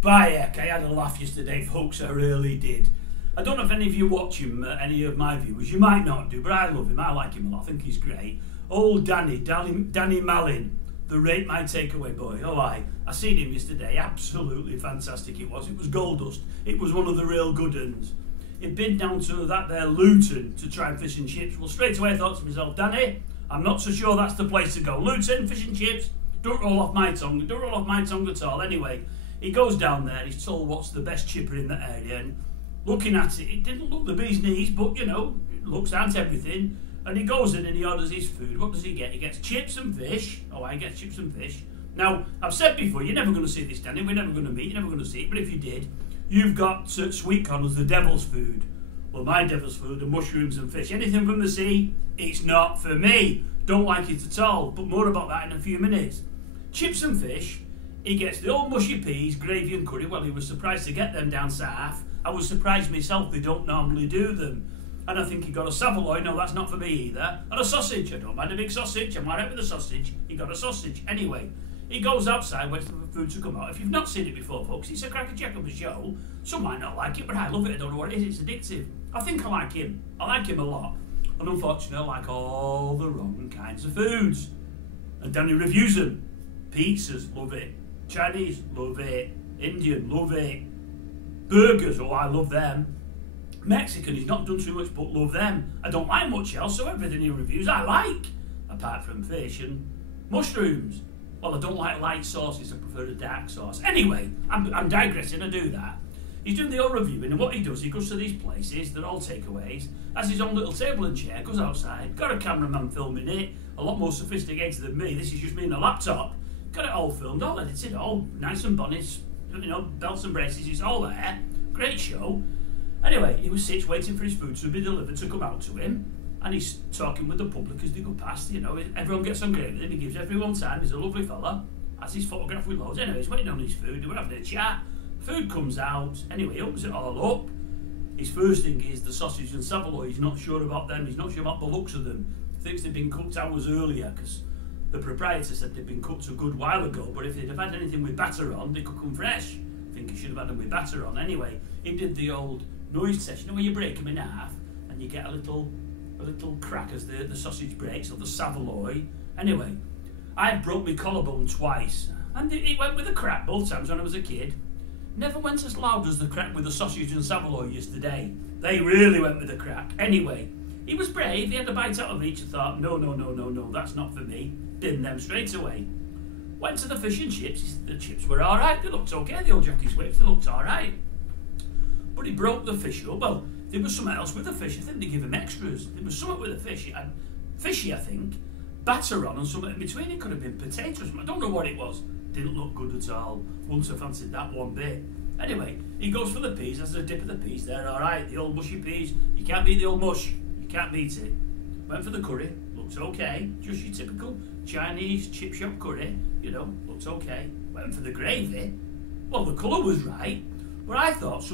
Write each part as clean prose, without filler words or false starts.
By heck, I had a laugh yesterday, folks, I really did. I don't know if any of you watch him, any of my viewers. You might not do, but I love him. I like him a lot. I think he's great. Old Danny Malin, the Rate My Takeaway boy. Oh, I seen him yesterday. Absolutely fantastic it was. It was gold dust. It was one of the real good ones. He'd been down to that there Luton to try and fish and chips. Well, straight away I thought to myself, Danny, I'm not so sure that's the place to go. Luton, fish and chips, don't roll off my tongue. Don't roll off my tongue at all. Anyway, he goes down there. He's told what's the best chipper in that area. And looking at it, it didn't look the bee's knees, but, you know, it looks at everything. And he goes in and he orders his food. What does he get? He gets chips and fish. Oh, I get chips and fish. Now, I've said before, you're never going to see this, Danny. We're never going to meet. You're never going to see it. But if you did, you've got sweet corn as the devil's food. Well, my devil's food are mushrooms and fish. Anything from the sea, it's not for me. Don't like it at all. But more about that in a few minutes. Chips and fish. He gets the old mushy peas, gravy and curry. Well, he was surprised to get them down south. I was surprised myself. They don't normally do them. And I think he got a Savoy. No, that's not for me either. And a sausage. I don't mind a big sausage. I'm alright with a sausage. He got a sausage. Anyway, he goes outside, waits for the food to come out. If you've not seen it before, folks, it's a cracker jack of a show. Some might not like it, but I love it. I don't know what it is. It's addictive. I think I like him. I like him a lot. And unfortunately, I like all the wrong kinds of foods. And Danny reviews them. Pizzas, love it. Chinese, love it. Indian, love it. Burgers, oh, I love them. Mexican, he's not done too much, but love them. I don't like much else, so everything he reviews I like, apart from fish and mushrooms. Well, I don't like light sauces, I prefer a dark sauce. Anyway, I'm digressing, I do that. He's doing the whole reviewing, and what he does, he goes to these places, they're all takeaways, has his own little table and chair, goes outside, got a cameraman filming it, a lot more sophisticated than me. This is just me and a laptop. Got it all filmed, all edited, all nice and bonnets, you know, belts and braces, it's all there. Great show. Anyway, he was sitting waiting for his food to be delivered to come out to him, and he's talking with the public as they go past. You know, everyone gets on great with him, he gives everyone time, he's a lovely fella, has his photograph with loads. Anyway, he's waiting on his food, they were having a chat, food comes out, anyway, he opens it all up. His first thing is the sausage and Savoy. He's not sure about them, he's not sure about the looks of them. He thinks they've been cooked hours earlier, because the proprietor said they'd been cooked a good while ago, but if they'd have had anything with batter on, they could come fresh. I think he should have had them with batter on. Anyway, he did the old noise test, you know, where you break them in half and you get a little crack as the sausage breaks, or the Savoy. Anyway, I broke my collarbone twice, and it went with a crack both times when I was a kid. Never went as loud as the crack with the sausage and Savoy yesterday. They really went with a crack. Anyway, he was brave, he had a bite out of each and thought, no, that's not for me. Binned them straight away. Went to the fish and chips, the chips were alright, they looked okay, the old jockey swift, they looked alright. But he broke the fish up. Well, there was something else with the fish. I think they give him extras. There was something with the fish. It had fishy, I think, batter on and something in between. It could have been potatoes. I don't know what it was. Didn't look good at all. Wouldn't have fancied that one bit. Anyway, he goes for the peas. Has a dip of the peas there. All right, the old mushy peas. You can't beat the old mush. You can't beat it. Went for the curry. Looks okay. Just your typical Chinese chip shop curry. You know, looks okay. Went for the gravy. Well, the colour was right. But I thought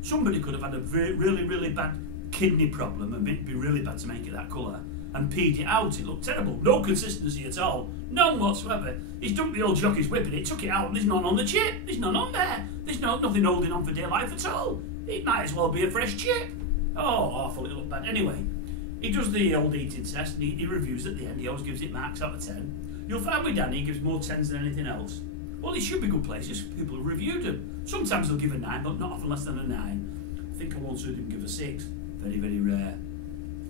somebody could have had a really bad kidney problem and it'd be really bad to make it that colour and peed it out. It looked terrible. No consistency at all. None whatsoever. He's dumped the old jockey's whip in it, took it out, and there's none on the chip. There's none on there. There's nothing holding on for dear life at all. It might as well be a fresh chip. Oh, awful, it looked bad. Anyway, he does the old eating test and he reviews at the end. He always gives it marks out of 10. You'll find with Danny, he gives more 10s than anything else. Well, it should be good places for people who reviewed them. Sometimes they'll give a 9, but not often less than a 9. I think I once heard him give a 6. Very, very rare.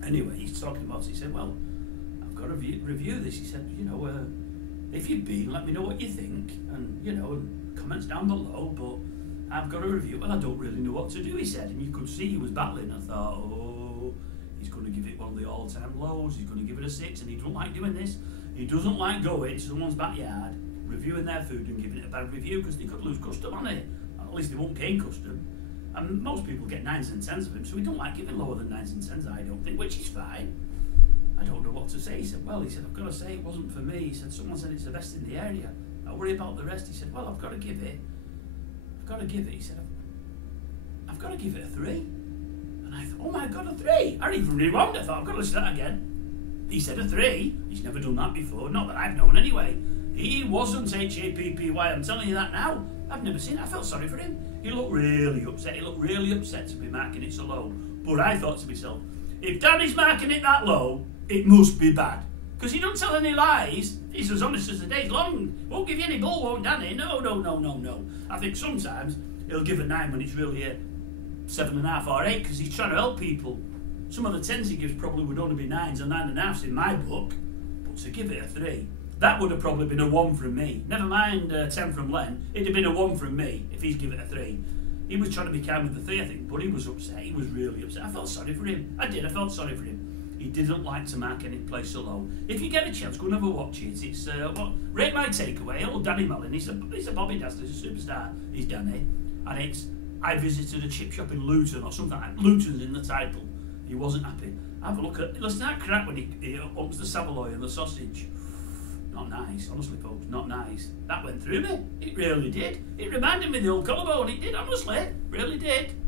Anyway, he's talking about it. He said, well, I've got to review this. He said, you know, if you've been, let me know what you think. And, you know, comments down below, but I've got to review. Well, I don't really know what to do, he said. And you could see he was battling. I thought, oh, he's going to give it one of the all-time lows. He's going to give it a 6, and he doesn't like doing this. He doesn't like going to someone's backyard, reviewing their food and giving it a bad review because they could lose custom on it. At least they won't gain custom. And most people get 9s and 10s of him, so we don't like giving lower than 9s and 10s, I don't think, which is fine. I don't know what to say. He said, well, I've got to say it wasn't for me. He said, someone said it's the best in the area. I'll worry about the rest. He said, well, I've got to give it. He said, I've got to give it a 3. And I thought, oh my God, a 3. I even rewound. I thought, I've got to listen to that again. He said a 3. He's never done that before, not that I've known anyway. He wasn't HAPPY, I'm telling you that now. I've never seen it. I felt sorry for him. He looked really upset. He looked really upset to be marking it so low. But I thought to myself, if Danny's marking it that low, it must be bad. Because he don't tell any lies. He's as honest as the day's long. Won't give you any bull, won't Danny? No. I think sometimes he'll give a 9 when it's really a 7.5 or 8 because he's trying to help people. Some of the 10s he gives probably would only be 9s and 9.5s in my book. But to give it a 3, that would have probably been a 1 from me. Never mind 10 from Len. It'd have been a 1 from me if he's given it a 3. He was trying to be kind with the 3, I think, but he was upset. He was really upset. I felt sorry for him. I felt sorry for him. He didn't like to mark any place so low. If you get a chance, go and have a watch it. It's rate my takeaway. Old Danny Malin. He's a Bobby Dazzler. He's a superstar. He's Danny, and it's I visited a chip shop in Luton or something like that. Luton's in the title. He wasn't happy. Have a look at listen to that crap when he umps the saveloy and the sausage. Not nice, honestly, folks. Not nice. That went through me. It really did. It reminded me of the old collarbone. It did, honestly. Really did.